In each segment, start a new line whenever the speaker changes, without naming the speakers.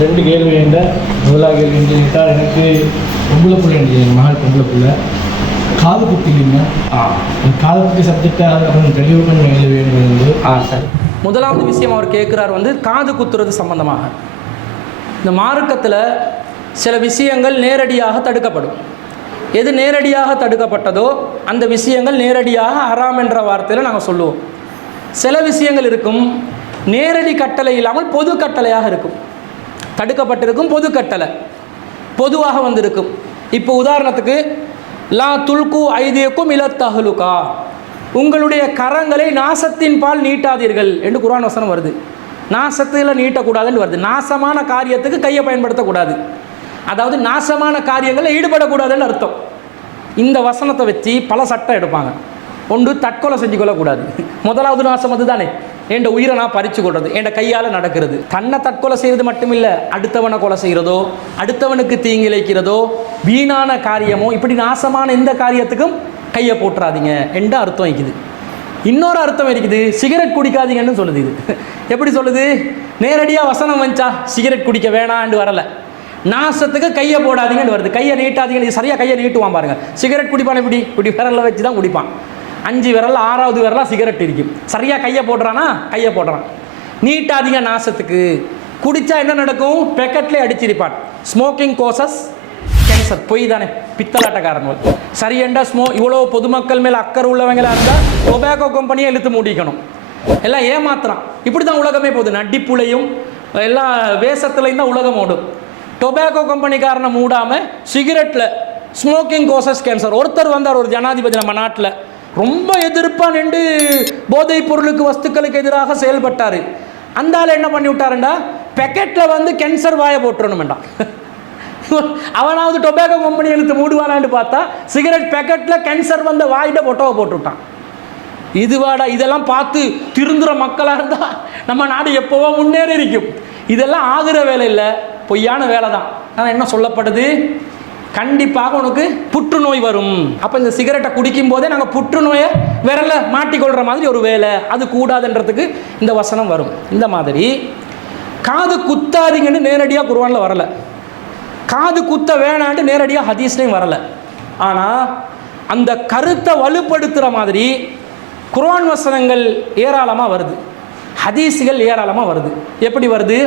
ரெண்டு கேள்வி என்ற முதலாக கேள்வி என்று கேட்டால் எனக்கு பொம்பளை பிள்ளை என் மகள் பொம்பளை பிள்ளை காது குத்தி இல்லைங்க
ஆ.
காது குத்தி சப்ஜெக்டை கொஞ்சம் தெளிவு பண்ணி எழுத வேண்டும் என்று.
ஆ சரி.
முதலாவது விஷயம் அவர் கேட்குறார் வந்து காது குத்துறது சம்பந்தமாக. இந்த மார்க்கத்தில் சில விஷயங்கள் நேரடியாக தடுக்கப்படும். எது நேரடியாக தடுக்கப்பட்டதோ அந்த விஷயங்கள் நேரடியாக ஹராம் என்ற வார்த்தையில் நாங்கள் சொல்லுவோம். சில விஷயங்கள் இருக்கும் நேரடி கட்டளை இல்லாமல் பொது கட்டளையாக இருக்கும். தடுக்கப்பட்டிருக்கும் பொது கட்டளை பொதுவாக வந்திருக்கும். இப்போ உதாரணத்துக்கு லா துல்கு ஐதியக்கும் இலத்தஹலுகா உங்களுடைய கரங்களை நாசத்தின் பால் நீட்டாதீர்கள் என்று குரான் வசனம் வருது. நாசத்தில் நீட்டக்கூடாதுன்னு வருது. நாசமான காரியத்துக்கு கையை பயன்படுத்தக்கூடாது. அதாவது நாசமான காரியங்களில் ஈடுபடக்கூடாதுன்னு அர்த்தம். இந்த வசனத்தை வச்சு பல சட்டம் எடுப்பாங்க. ஒன்று தற்கொலை செஞ்சு கொள்ளக்கூடாது முதலாவது நாசம் அதுதானே? என் உயிரை நான் பறிச்சு கொள்றது என் கையால் நடக்கிறது. தன்னை தற்கொலை செய்கிறது மட்டுமில்லை அடுத்தவனை கொலை செய்கிறதோ அடுத்தவனுக்கு தீங்கிழைக்கிறதோ வீணான காரியமோ இப்படி நாசமான எந்த காரியத்துக்கும் கையை போட்டுறாதீங்க என்ற அர்த்தம் இருக்குது இன்னொரு அர்த்தம் இருக்குது சிகரெட் குடிக்காதீங்கன்னு சொல்லுது இது. எப்படி சொல்லுது? நேரடியாக வசனம் வந்துச்சா? சிகரெட் குடிக்க வேணான்னு வரல. நாசத்துக்கு கையை போடாதீங்கன்னு வருது. கையை நீட்டாதீங்கன்னு சரியாக கையை நீட்டுவான் பாருங்க. சிகரெட் குடிப்பான் இப்படி இப்படி விரலில் வச்சு தான் குடிப்பான். அஞ்சு விரல் ஆறாவது விரலாக சிகரெட் இருக்கும் சரியாக கையை போடுறானா? கையை போடுறான். நீட்டாதீங்க நாசத்துக்கு. குடித்தா என்ன நடக்கும்? பெக்கெட்லேயே அடிச்சிருப்பான். ஸ்மோக்கிங் கோசஸ் கேன்சர் பொய் தானே. பித்தலாட்டக்காரன் சரியண்டா ஸ்மோ இவ்வளோ பொதுமக்கள் மேலே அக்கறை உள்ளவங்களாக இருந்தால் டொபாக்கோ கம்பெனியை இழுத்து மூடிக்கணும். எல்லாம் ஏமாத்துறான். இப்படி தான் உலகமே போகுது. நடிப்புலையும் எல்லா வேஷத்துலையும் தான் உலகம் ஓடும். டொபாக்கோ கம்பெனிக்காரனை மூடாமல் சிகரெட்டில் ஸ்மோக்கிங் கோசஸ் கேன்சர் ஒருத்தர் வந்தார் ஒரு ஜனாதிபதி நம்ம நாட்டில். ரொம்ப எதிர்ப்பாக நின்று போதைப் பொருளுக்கு வஸ்துக்களுக்கு எதிராக செயல்பட்டார். அந்த ஆள் என்ன பண்ணி விட்டாருண்டா? பெக்கெட்டில் வந்து கேன்சர் வாயை போட்டுருணுமெண்டா அவனாவது டொபாக்கோ கம்பெனி எழுத்து மூடுவானான்னு பார்த்தா சிகரெட் பேக்கெட்டில் கேன்சர் வந்த வாயிட்ட போட்டோவை போட்டுவிட்டான். இதுவாடா இதெல்லாம் பார்த்து திருந்துற மக்களாக இருந்தால் நம்ம நாடு எப்போவோ முன்னேறி இருக்கும் இதெல்லாம் ஆகுற வேலை இல்லை பொய்யான வேலை தான் ஆனால் என்ன சொல்லப்படுது? கண்டிப்பாக உனக்கு புற்றுநோய் வரும். அப்போ இந்த சிகரெட்டை குடிக்கும் போதே நாங்கள் புற்றுநோயை விரல மாட்டிக்கொள்கிற மாதிரி ஒரு வேலை. அது கூடாதுன்றதுக்கு இந்த வசனம் வரும். இந்த மாதிரி காது குத்தாதீங்கன்னு நேரடியாக குருவானில் வரலை. காது குத்த வேணான்ட்டு நேரடியாக ஹதீஸ்லேயும் வரலை. ஆனால் அந்த கருத்தை வலுப்படுத்துகிற மாதிரி குரான் வசனங்கள் ஏராளமாக வருது. ஹதீஸுகள் ஏராளமாக வருது. எப்படி வருது?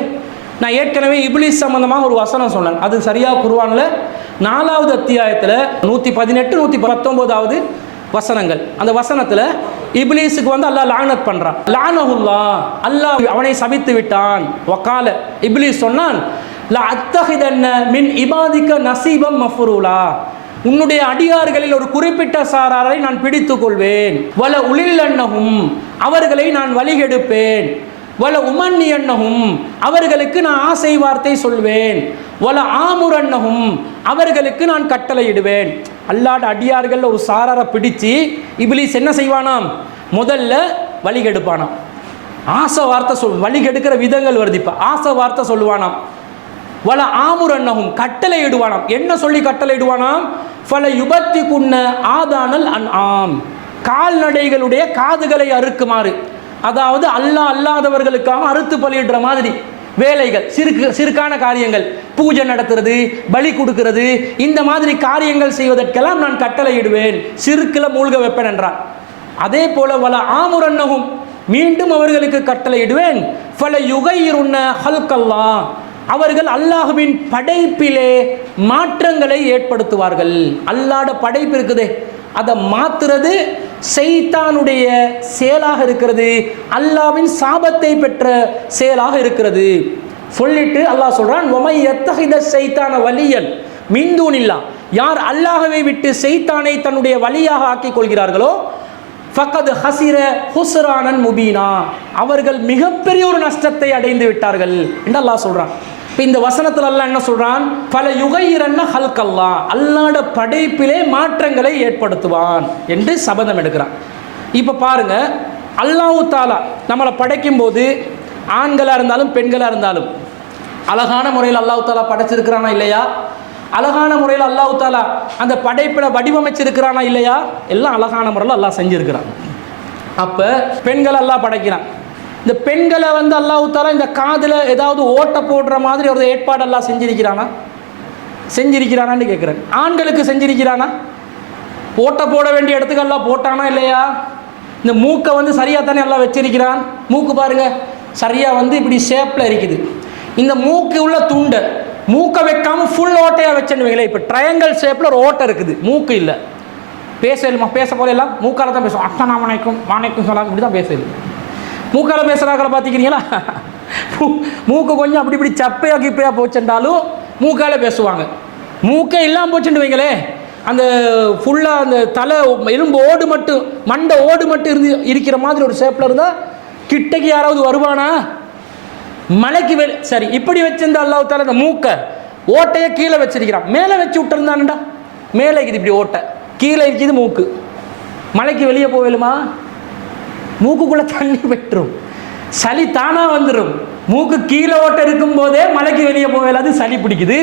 நான் ஏற்கனவே இப்லீஸ் சம்மந்தமாக ஒரு வசனம் சொன்னேன். அது சரியாக குருவானில் நாலாவது அத்தியாயத்தில் நூற்றி பதினெட்டு நூற்றி பத்தொம்போதாவது வசனங்கள். அந்த வசனத்தில் இப்லீஸுக்கு வந்து அல்லாஹ் லானத் பண்ணுறான் லானஹுல்லா அல்லாஹ் அவனை சபித்து விட்டான். ஒக்கால இப்லீஸ் சொன்னான் ல அத்தஹிதன்ன மின் இபாதிக்க நசீபம் மஃபுருலா. உன்னுடைய அடியார்களில் ஒரு குறிப்பிட்ட சாராரை நான் பிடித்துக் கொள்வேன் வல உளில்லன்னகும் அவர்களை நான் வழிகெடுப்பேன். வல உமன்னியன்னகும் அவர்களுக்கு நான் ஆசை வார்த்தை சொல்வேன். வல ஆமுரன்னகும் அவர்களுக்கு நான் கட்டளையிடுவேன் அல்லாட அடியார்கள் ஒரு சாராரை பிடிச்சு இபிலிஸ் என்ன செய்வானாம்? முதல்ல வழிகெடுப்பானாம் ஆசை வார்த்தை சொல் வழிகெடுக்கிற விதங்கள் வருது இப்போ. ஆசை வார்த்தை சொல்லுவானாம். வல ஆமுரன்னகும் கட்டளை இடுவானாம். என்ன சொல்லி கட்டளை இடுவானாம்? பல யுபத்தி குன்ன ஆதானல் அன் ஆம் கால்நடைகளுடைய காதுகளை அறுக்குமாறு. அதாவது அல்லாஹ் அல்லாதவர்களுக்காக அறுத்து பலியிடுற மாதிரி வேலைகள் சிறுக்கு சிறுக்கான காரியங்கள் பூஜை நடத்துறது பலி கொடுக்கிறது இந்த மாதிரி காரியங்கள் செய்வதற்கெல்லாம் நான் கட்டளையிடுவேன். சிறுக்கில் மூழ்க வைப்பேன் என்றான். அதே போல வல ஆமுரன்னகும் மீண்டும் அவர்களுக்கு கட்டளையிடுவேன். பல யுகையிருன்ன ஹல்கல்லா அவர்கள் அல்லாஹுவின் படைப்பிலே மாற்றங்களை ஏற்படுத்துவார்கள். அல்லாட படைப்பு இருக்குதே அதை மாத்துறது செய்தானுடைய செயலாக இருக்கிறது. அல்லாவின் சாபத்தை பெற்ற செயலாக இருக்கிறது. சொல்லிட்டு அல்லாஹ் சொல்றான் ஒமை எத்தகைத செய்தான வலியன்? இல்லா யார் அல்லாஹவை விட்டு செய்தானை தன்னுடைய வழியாக ஆக்கிக் கொள்கிறார்களோ ஃபகத் ஹசிர ஹுஸ்ரானன் முபீனா. அவர்கள் மிகப்பெரிய ஒரு நஷ்டத்தை அடைந்து விட்டார்கள் என்று அல்லாஹ் சொல்றான். இப்போ இந்த வசனத்தில் அல்ல என்ன சொல்கிறான் பல யுகையிரன்ன ஹல்கல்லா அல்லாட படைப்பிலே மாற்றங்களை ஏற்படுத்துவான் என்று சபதம் எடுக்கிறான். இப்போ பாருங்க அல்லாஹு தாலா நம்மளை படைக்கும் போது ஆண்களாக இருந்தாலும் பெண்களாக இருந்தாலும் அழகான முறையில் அல்லாஹு தாலா படைச்சிருக்கிறானா இல்லையா? அழகான முறையில் அல்லாஹு தாலா அந்த படைப்பில் வடிவமைச்சிருக்கிறானா இல்லையா? எல்லாம் அழகான முறையில் எல்லாம் செஞ்சிருக்கிறான். அப்போ பெண்கள் எல்லாம் படைக்கிறான். இந்த பெண்களை வந்து அல்லாஹு தாலா இந்த காதில் ஏதாவது ஓட்டை போடுற மாதிரி ஒரு ஏற்பாடெல்லாம் செஞ்சிருக்கிறானா? செஞ்சிருக்கிறானான்னு கேட்குறேன் ஆண்களுக்கு செஞ்சிருக்கிறானா? ஓட்டை போட வேண்டிய இடத்துக்கு எல்லாம் போட்டானா இல்லையா? இந்த மூக்கை வந்து சரியாக தானே எல்லாம் வச்சிருக்கிறான்? மூக்கு பாருங்க சரியாக வந்து இப்படி ஷேப்பில் இருக்குது. இந்த மூக்கு உள்ள துண்டை மூக்கை வைக்காமல் ஃபுல் ஓட்டையாக வச்சுன்னு இப்போ ட்ரையாங்கல் ஷேப்பில் ஒரு ஓட்டை இருக்குது. மூக்கு இல்லை. பேசலுமா பேச போல எல்லாம்? மூக்கால தான் பேசுவோம். அத்தனா வணக்கம் வணக்கம் சொல்லலாம் இப்படி தான் பேசல மூக்கால பேசுகிறாக்களை பார்த்துக்கிறீங்களா மூக்கு கொஞ்சம் அப்படி இப்படி சப்பையாக கிப்பையாக போச்சுண்டாலும் மூக்கால பேசுவாங்க. மூக்கே இல்லாமல் போச்சுன்னு வைங்களே அந்த ஃபுல்லாக அந்த தலை எலும்பு ஓடு மட்டும் மண்டை ஓடு மட்டும் இருந்து இருக்கிற மாதிரி ஒரு ஷேப்பில் இருந்தால் கிட்டக்கு யாராவது வருவானா? மலைக்கு வெ சரி இப்படி வச்சிருந்த அல்லாஹ் தால அந்த மூக்கை ஓட்டையை கீழே வச்சிருக்கிறான். மேலே வச்சு விட்டுருந்தானுடா மேலே இருக்குது இப்படி ஓட்டை. கீழே இருக்குது மூக்கு. மலைக்கு வெளியே போவேலுமா மூக்குக்குள்ளே தண்ணி பெற்றும் சளி தானாக வந்துடும் மூக்கு கீழே ஓட்ட இருக்கும் போதே மலைக்கு வெளியே போகலாது சளி பிடிக்குது.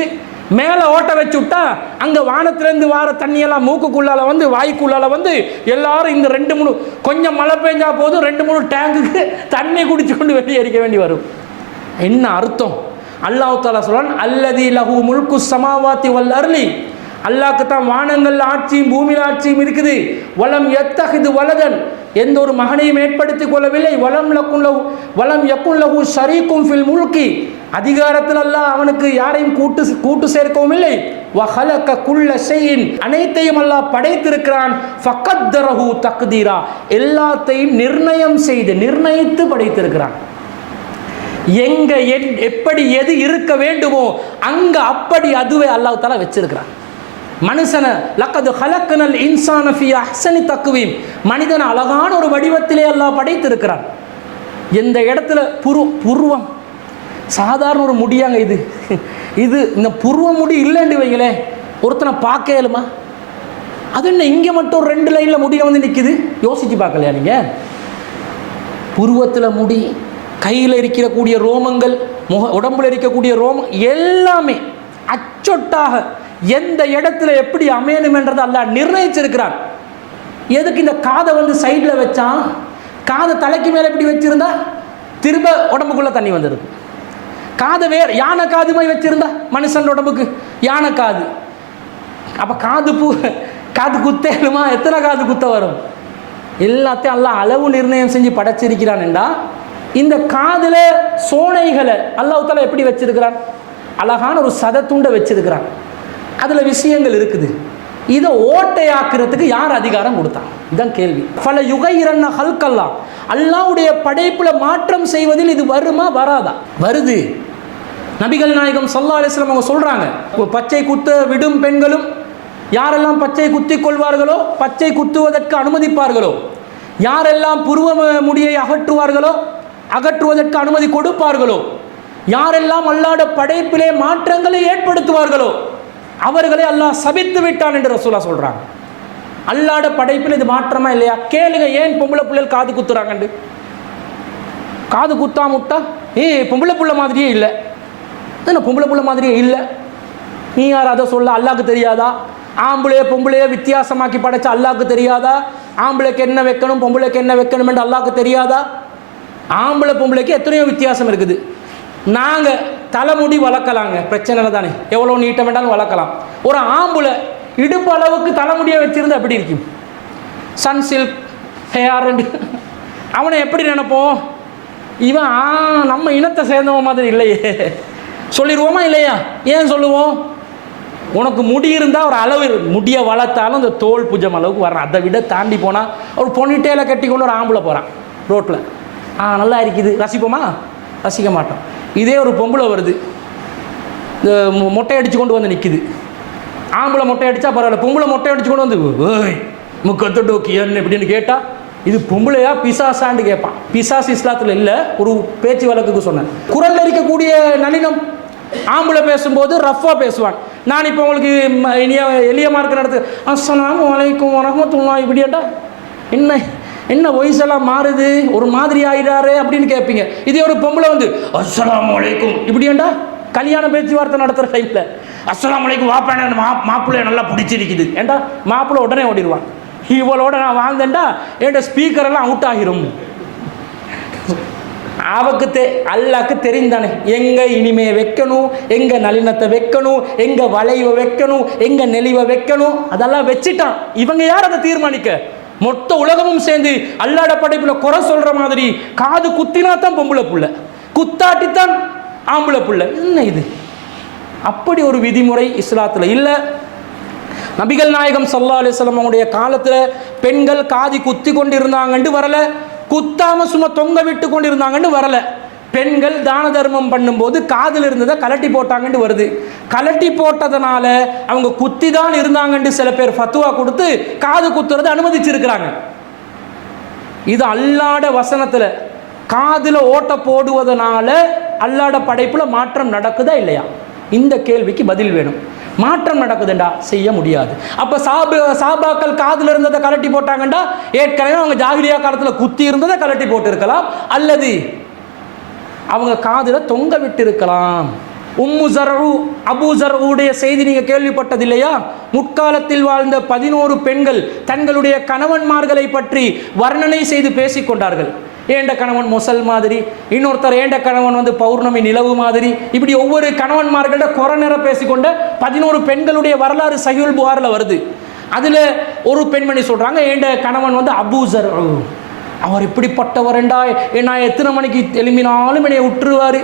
மேலே ஓட்டை வச்சு விட்டா அங்கே வானத்துலேருந்து வார தண்ணியெல்லாம் மூக்குக்குள்ளால் வந்து வாய்க்குள்ளால வந்து எல்லாரும் இந்த ரெண்டு மூணு கொஞ்சம் மழை பெஞ்சா போதும் ரெண்டு மூணு டேங்குக்கு தண்ணி குடிச்சு கொண்டு வெளியே அடிக்க வேண்டி வரும். என்ன அர்த்தம்? அல்லாஹ் தாலா சொல்றான் அல்லதி லஹு முழுக்கு சமாவாத்தி வல் அருளி அல்லாக்கு தான் வானங்கள் ஆட்சியும் பூமியில் ஆட்சியும் இருக்குது. வளம் எத்தகுது வலதன். எந்த ஒரு மகனையும் ஏற்படுத்திக் கொள்ளவில்லை. வளம் லக்கும் வளம் வலம் சரீக்கும் ஷரீக்கும் ஃபில் முழுக்கி அதிகாரத்தில் அல்ல அவனுக்கு யாரையும் கூட்டு கூட்டு சேர்க்கவும் இல்லை. வஹலக்க குள்ள செய்யின் அனைத்தையும் அல்லாஹ் படைத்திருக்கிறான். ஃபக்கத்தரஹு தக்தீரா. எல்லாத்தையும் நிர்ணயம் செய்து நிர்ணயித்து படைத்திருக்கிறான். எங்க என்- எப்படி எது இருக்க வேண்டுமோ அங்க அப்படி அதுவே அல்லாஹ் தாலா வச்சிருக்கிறான். மனுஷனை லக்கது ஹலக்கனல் இன்சான ஃபி அஹ்சனி தக்குவீம் மனிதன் அழகான ஒரு வடிவத்திலே எல்லாம் படைத்திருக்கிறான். எந்த இடத்துல? புரு புருவம். சாதாரண ஒரு முடியாங்க இது. இது இந்த புருவ முடி இல்லைன்னு வைங்களே ஒருத்தனை பார்க்கலுமா அது என்ன இங்கே மட்டும் ரெண்டு லைனில் முடியை வந்து நிற்குது யோசிச்சு பார்க்கலையா நீங்கள் புருவத்தில் முடி கையில் இருக்கக்கூடிய ரோமங்கள் முக உடம்புல இருக்கக்கூடிய ரோமம் எல்லாமே அச்சொட்டாக எந்த இடத்துல எப்படி அமையணுமென்றதை அல்லாஹ் நிர்ணயிச்சிருக்கிறான். எதுக்கு இந்த காதை வந்து சைடில் வச்சான்? காதை தலைக்கு மேலே இப்படி வச்சிருந்தா திரும்ப உடம்புக்குள்ளே தண்ணி வந்துடுது காதை வேறு யானை காது மாதிரி வச்சுருந்தா மனுஷன் உடம்புக்கு? யானை காது. அப்போ காது பூ காது குத்தேனுமா எத்தனை காது குத்த வரும்? எல்லாத்தையும் எல்லாம் அளவு நிர்ணயம் செஞ்சு படைச்சிருக்கிறான்டா இந்த காதில் சோனைகளை அல்லாஹ் எப்படி வச்சிருக்கிறான்? அழகான ஒரு சதத்துண்டை வச்சிருக்கிறான். அதில் விஷயங்கள் இருக்குது. இதை ஓட்டையாக்குறதுக்கு யார் அதிகாரம் கொடுத்தான் இதுதான் கேள்வி. பல யுக இரண்ட ஹல்கல்லாம் அல்லாவுடைய படைப்பில் மாற்றம் செய்வதில் இது வருமா வராதா? வருது. நபிகள் நாயகம் சல்லா அலிஸ்லாம் அவங்க சொல்கிறாங்க பச்சை குத்த விடும் பெண்களும் யாரெல்லாம் பச்சை குத்தி கொள்வார்களோ பச்சை குத்துவதற்கு அனுமதிப்பார்களோ யாரெல்லாம் புருவ முடியை அகற்றுவார்களோ அகற்றுவதற்கு அனுமதி கொடுப்பார்களோ யாரெல்லாம் அல்லாட படைப்பிலே மாற்றங்களை ஏற்படுத்துவார்களோ அவர்களை அல்லாஹ் சபித்து விட்டான் என்று ரசூலா சொல்கிறாங்க அல்லாட படைப்பில் இது மாற்றமா இல்லையா? கேளுங்க ஏன் பொம்பளை பிள்ளைகள் காது குத்துறாங்கண்டு? காது குத்தா முட்டா? ஏய் பொம்பளை புள்ள மாதிரியே இல்லை. என்ன பொம்பளை புள்ள மாதிரியே இல்லை? நீ யார் அதை சொல்ல அல்லாக்கு தெரியாதா? ஆம்பளைய பொம்பளைய வித்தியாசமாக்கி படைச்ச அல்லாக்கு தெரியாதா? ஆம்பளைக்கு என்ன வைக்கணும் பொம்பளைக்கு என்ன வைக்கணும் என்று அல்லாக்கு தெரியாதா? ஆம்பளை பொம்பளைக்கு எத்தனையோ வித்தியாசம் இருக்குது. நாங்கள் தலைமுடி வளர்க்கலாங்க. பிரச்சனை இல்லை தானே எவ்வளோ நீட்டம் வேண்டாலும் வளர்க்கலாம். ஒரு ஆம்பளை இடுப்பு அளவுக்கு தலைமுடியை வச்சுருந்து எப்படி இருக்கும்? சன் சில்க் ஹேர் அவனை எப்படி நினைப்போம்? இவன் ஆ நம்ம இனத்தை சேர்ந்தவன் மாதிரி இல்லையே. சொல்லிடுவோமா இல்லையா? ஏன் சொல்லுவோம்? உனக்கு முடி இருந்தால் ஒரு அளவு முடியை வளர்த்தாலும் இந்த தோல் புஜம் அளவுக்கு வர்றான். அதை விட தாண்டி போனால் ஒரு பொன்னிட்டேல கட்டி கொண்டு ஒரு ஆம்பளை போகிறான் ரோட்டில் ஆ நல்லா இருக்குது. ரசிப்போமா? ரசிக்க மாட்டோம். இதே ஒரு பொம்பளை வருது. இந்த மொட்டை அடித்து கொண்டு வந்து நிற்கிது ஆம்பளை மொட்டை அடித்தா பரவாயில்ல பொம்பளை மொட்டை அடித்து கொண்டு வந்து ஓய் முக்கத்து டோக்கியன் இப்படின்னு கேட்டால் இது பொம்பளையா பிசாசான்னு கேட்பான் பிசாஸ் இஸ்லாத்தில் இல்லை ஒரு பேச்சு வழக்குக்கு சொன்னேன். குரல் இருக்கக்கூடிய நளினம். ஆம்பளை பேசும்போது ரஃப்பாக பேசுவான். நான் இப்போ உங்களுக்கு இனிய எளிய மார்க்க நடத்து அஸ்ஸலாமு அலைக்கும் வரஹ்மத்துல்லாஹ் இப்படியாட்டா என்ன என்ன வயசெல்லாம் மாறுது? ஒரு மாதிரி ஆயிடாரு அப்படின்னு கேட்பீங்க இதே ஒரு பொம்பளை வந்து அஸ்ஸலாமு அலைக்கும். இப்படியாண்டா கல்யாண பேச்சுவார்த்தை நடத்துகிற டைமில் அஸ்ஸலாமு அலைக்கும் வாப்பான மா மாப்பிள்ளைய நல்லா பிடிச்சிருக்குது. ஏண்டா? மாப்பிள்ளை உடனே ஓடிடுவான். இவளோட நான் வாழ்ந்தேன்டா என்கிட்ட ஸ்பீக்கர் எல்லாம் அவுட் ஆகிரும். அவக்கு தெ அல்லாக்கு தெரிந்தானே. எங்க இனிமையை வைக்கணும்? எங்க நளினத்தை வைக்கணும்? எங்க வளைவை வைக்கணும்? எங்க நெளிவை வைக்கணும்? அதெல்லாம் வச்சிட்டான். இவங்க யார் அதை தீர்மானிக்க? மொத்த உலகமும் சேர்ந்து அல்லாட படைப்புல குறை சொல்ற மாதிரி காது குத்தினா தான் பொம்பளை புள்ள. குத்தாட்டித்தான் ஆம்பளை புள்ள. என்ன இது? அப்படி ஒரு விதிமுறை இஸ்லாத்துல இல்லை. நபிகள் நாயகம் சல்லா அலிஸ்லாம் அவங்களுடைய காலத்தில் பெண்கள் காதி குத்தி கொண்டு இருந்தாங்கன்ட்டு வரல. குத்தாம சும்மா தொங்க விட்டு கொண்டு இருந்தாங்கன்னு பெண்கள் தான தர்மம் பண்ணும்போது காதில் இருந்ததை கலட்டி போட்டாங்கன்னு வருது. கலட்டி போட்டதனால அவங்க குத்தி தான் இருந்தாங்கன்னு சில பேர் ஃபத்துவா கொடுத்து காது குத்துறது அனுமதிச்சிருக்கிறாங்க. இது அல்லாட வசனத்தில் காதில் ஓட்ட போடுவதனால அல்லாட படைப்பில் மாற்றம் நடக்குதா இல்லையா? இந்த கேள்விக்கு பதில் வேணும். மாற்றம் நடக்குதுண்டா? செய்ய முடியாது. அப்ப சாபு சாபாக்கள் காதில் இருந்ததை கலட்டி போட்டாங்கண்டா? ஏற்கனவே அவங்க ஜாகிரியா காலத்தில் குத்தி இருந்ததை கலட்டி போட்டிருக்கலாம். அல்லது அவங்க காதில் தொங்க விட்டிருக்கலாம். உம்மு ஜரவு அபு ஜரவுடைய செய்தி நீங்கள் கேள்விப்பட்டது இல்லையா முற்காலத்தில் வாழ்ந்த பதினோரு பெண்கள் தங்களுடைய கணவன்மார்களை பற்றி வர்ணனை செய்து பேசிக்கொண்டார்கள் ஏண்ட கணவன் மொசல் மாதிரி இன்னொருத்தர் ஏண்ட கணவன் வந்து பௌர்ணமி நிலவு மாதிரி இப்படி ஒவ்வொரு கணவன்மார்கள்ட்ட குறை பேசிக்கொண்ட பதினோரு பெண்களுடைய வரலாறு சஹியுல் புகாரில் வருது. அதில் ஒரு பெண்மணி சொல்கிறாங்க ஏண்ட கணவன் வந்து அபூசர் அவர் இப்படிப்பட்டவரண்டா நான் எத்தனை மணிக்கு எழுப்பினாலும் என்னை விட்டுருவார்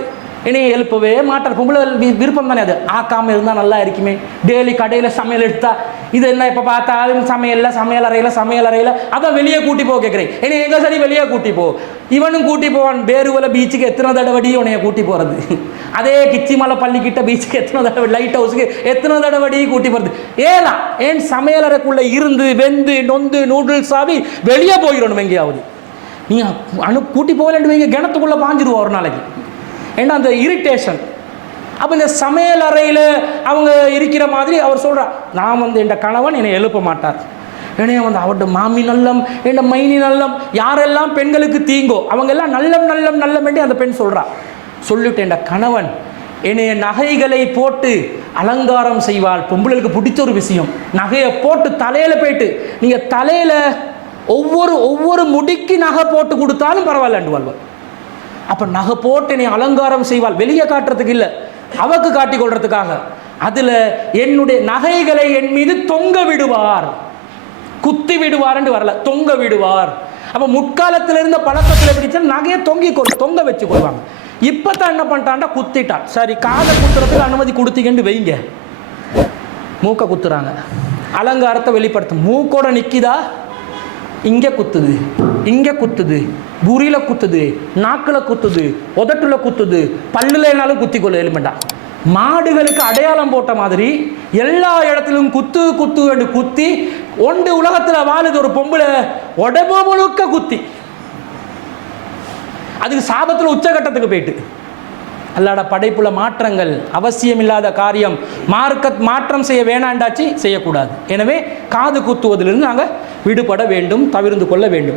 என்னையை எழுப்பவே மாட்டார். பொம்பளை விருப்பம் தானே அது? ஆக்காமல் இருந்தால் நல்லா இருக்குமே. டெய்லி கடையில் சமையல் எடுத்தா இது என்ன இப்போ பார்த்தாலும் சமையலில் சமையல் அறையில் சமையல் அறையில் அதான் வெளியே கூட்டி போக கேட்குறேன் என்னை எங்கே சரி வெளியே கூட்டி போ. இவனும் கூட்டி போவான். பேருவல பீச்சுக்கு எத்தனை தடவடி உன்னைய கூட்டி போகிறது அதே கிச்சிமலை பள்ளிக்கிட்ட பீச்சுக்கு எத்தனை தடவை லைட் ஹவுஸுக்கு எத்தனை தடவடி கூட்டி போகிறது ஏலாம் ஏன் சமையல் அறைக்குள்ளே இருந்து வெந்து நொந்து நூடுல்ஸ் ஆகி வெளியே போயிடணும் எங்கேயாவது. நீ அனு கூட்டி போகலன்னு வைங்க கிணத்துக்குள்ளே பாஞ்சிடுவோம் ஒரு நாளைக்கு. ஏன்னா அந்த இரிட்டேஷன் அப்போ இந்த சமையல் அறையில் அவங்க இருக்கிற மாதிரி அவர் சொல்கிறார் நான் வந்து என் கணவன் என்னை எழுப்ப மாட்டார். என்னைய வந்து அவர்கிட்ட மாமி நல்லம் என் மைனி நல்லம் யாரெல்லாம் பெண்களுக்கு தீங்கோ அவங்க எல்லாம் நல்லம் நல்லம் நல்லம் என்று அந்த பெண் சொல்கிறா சொல்லிட்டு என் கணவன் என்னைய நகைகளை போட்டு அலங்காரம் செய்வாள். பொம்பளைகளுக்கு பிடிச்ச ஒரு விஷயம். நகையை போட்டு தலையில் போயிட்டு நீங்கள் தலையில் ஒவ்வொரு ஒவ்வொரு முடிக்கு நகை போட்டு கொடுத்தாலும் பரவாயில்லண்டு வாழ்வாள். அப்போ நகை போட்டு நீ அலங்காரம் செய்வாள். வெளியே காட்டுறதுக்கு இல்லை. அவக்கு காட்டிக் கொள்றதுக்காக. அதில் என்னுடைய நகைகளை என் மீது தொங்க விடுவார். குத்தி விடுவார்னு வரல. தொங்க விடுவார். அப்போ முற்காலத்தில் இருந்த பழக்கத்தில் பிடிச்சா நகையை தொங்கி கொள் தொங்க வச்சு கொள்வாங்க. இப்பதான் என்ன பண்ணிட்டான்டா? குத்திட்டான். சரி காதை குத்துறதுக்கு அனுமதி கொடுத்தீங்கன்னு வைங்க. மூக்கை குத்துறாங்க. அலங்காரத்தை வெளிப்படுத்தும். மூக்கோட நிற்கிதா இங்கே குத்துது இங்கே குத்துது புரியில் குத்துது நாக்கில் குத்துது உதட்டில் குத்துது பல்லுலனாலும் குத்தி கொள்ள எலுமெண்டா மாடுகளுக்கு அடையாளம் போட்ட மாதிரி எல்லா இடத்திலும் குத்து குத்து என்று குத்தி ஒன்று உலகத்தில் வாழுது ஒரு பொம்பளை உடம்பு முழுக்க குத்தி. அதுக்கு சாபத்தில் உச்சகட்டத்துக்கு போயிட்டு. அல்லாட படைப்புல மாற்றங்கள் அவசியமில்லாத காரியம். மார்க்க மாற்றம் செய்ய வேணாண்டாச்சு செய்யக்கூடாது. எனவே காது குத்துவதிலிருந்து நாங்கள் விடுபட வேண்டும் தவிர்ந்து கொள்ள வேண்டும்.